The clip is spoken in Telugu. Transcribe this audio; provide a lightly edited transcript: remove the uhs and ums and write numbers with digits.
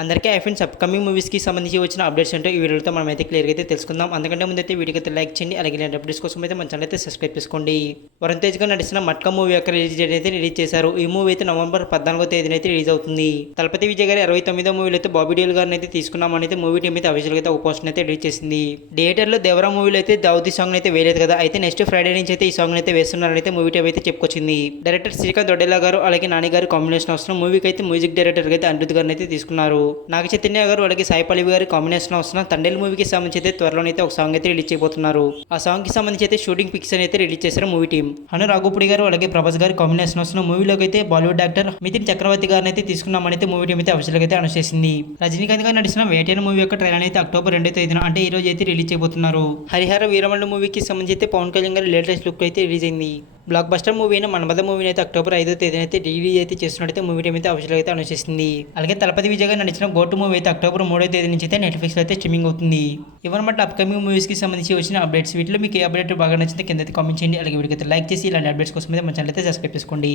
అందరికీ ఫ్రెండ్స్ అప్కమింగ్ మూవీస్కి సంబంధించి వచ్చిన అప్డేట్స్ అంటే ఈ వీడియోతో మనం అయితే క్లియర్గా అయితే తెలుసుకుందాం. అందుకంటే ముందైతే వీడియోకి అయితే లైక్ చేయండి. అలాగే ఇలాంటి అప్డేట్స్ కోసం అయితే మన ఛానల్ అయితే సబ్స్క్రైబ్ చేసుకోండి. వరుణ్ తేజ్ గారు నటిస్తున్న మట్కా మూవీ యొక్క రిలీజ్ డేట్ అయితే రిలీజ్ చేశారు. ఈ మూవీ అయితే నవంబర్ 14వ తేదీన అయితే రిలీజ్ అవుతుంది. తలపతి విజయ్ గారి 69వ మూవీలో అయితే బాబీ డేల్ గారిని అయితే తీసుకున్నామని అయితే మూవీ టీం అయితే అఫీషియల్గా అయితే ఒక పోస్ట్ అయితే రిలీజ్ చేసింది. థియేటర్లో దేవరా మూవీలో అయితే దావుదీ సాంగ్ అయితే వేయలేదు కదా, అయితే నెక్స్ట్ ఫ్రైడే నుంచి అయితే ఈ సాంగ్ అయితే వేస్తున్నారని అయితే మూవీ టీం అయితే చెప్పుకొచ్చింది. డైరెక్టర్ శ్రీకాంత్ వడ్డేలా గారు అలాగే నాని గారు కాంబినేషన్ వస్తున్న మూవీకి అయితే మ్యూజిక్ డైరెక్టర్ అయితే అనిరుద్ గారిని అయితే తీసుకున్నారు. నాగ చైతన్య గారు అలాగే సాయి పల్లవి గారి కాంబినేషన్ వస్తున్న తండేల్ మూవీకి సంబంధించి అయితే త్వరలోనైతే ఒక సాంగ్ అయితే రిలీజ్ చేయబోతున్నారు. ఆ సాంగ్ కి సంబంధించి అయితే షూటింగ్ పిక్స్ అయితే రిలీజ్ చేశారు మూవీ టీం. అను రాఘోపుడి గారు అలాగే ప్రభాస్ గారి కాంబినేషన్ వస్తున్న మూవీలోకి అయితే బాలీవుడ్ యాక్టర్ మిథున్ చక్రవర్తి గారిని అయితే తీసుకున్నామని అయితే మూవీ టీం అయితే అఫీషియల్గా అయితే అనౌన్స్ చేసింది. రజనీకాంత్ గారు నడిచిన వేటైన మూవీ యొక్క ట్రైలర్ అయితే అక్టోబర్ 2వ తేదీన అంటే ఈ రోజు అయితే రిలీజ్ చేయబోతున్నారు. హరిహర వీరమల్లు మూవీకి సంబంధించి అయితే పవన్ కళ్యాణ్ గారి లేటెస్ట్ లుక్ అయితే రిలీజ్ అయింది. బ్లాక్ బస్టర్ మూవీ అయిన మన్మథ మూవీని అయితే అక్టోబర్ 5వ తేదీన అయితే రిలీజ్ అయితే చేస్తున్నట్టు మూవీ టీం అయితే అఫీషియల్గా అయితే అనౌన్స్ చేసింది. అలాగే తలపతి విజయ్ గారు నడిచిన గోటు మూవీ అయితే అక్టోబర్ 3వ తేదీ నుంచి అయితే నెట్ఫ్లిక్స్ అయితే స్ట్రీమింగ్ అవుతుంది. ఇవన్నమాట అప్కమింగ్ మూవీస్కి సంబంధించి వచ్చిన అప్డేట్స్. వీటిలో మీకు ఏ అప్డేట్ బాగా నచ్చితే కింద అయితే కామెంట్ చేయండి. అలాగే వీడికి అయితే లైక్ చేసి ఇలాంటి అప్డేట్స్ కోసం అయితే మన ఛానల్ అయితే సబ్స్క్రైబ్ చేసుకోండి.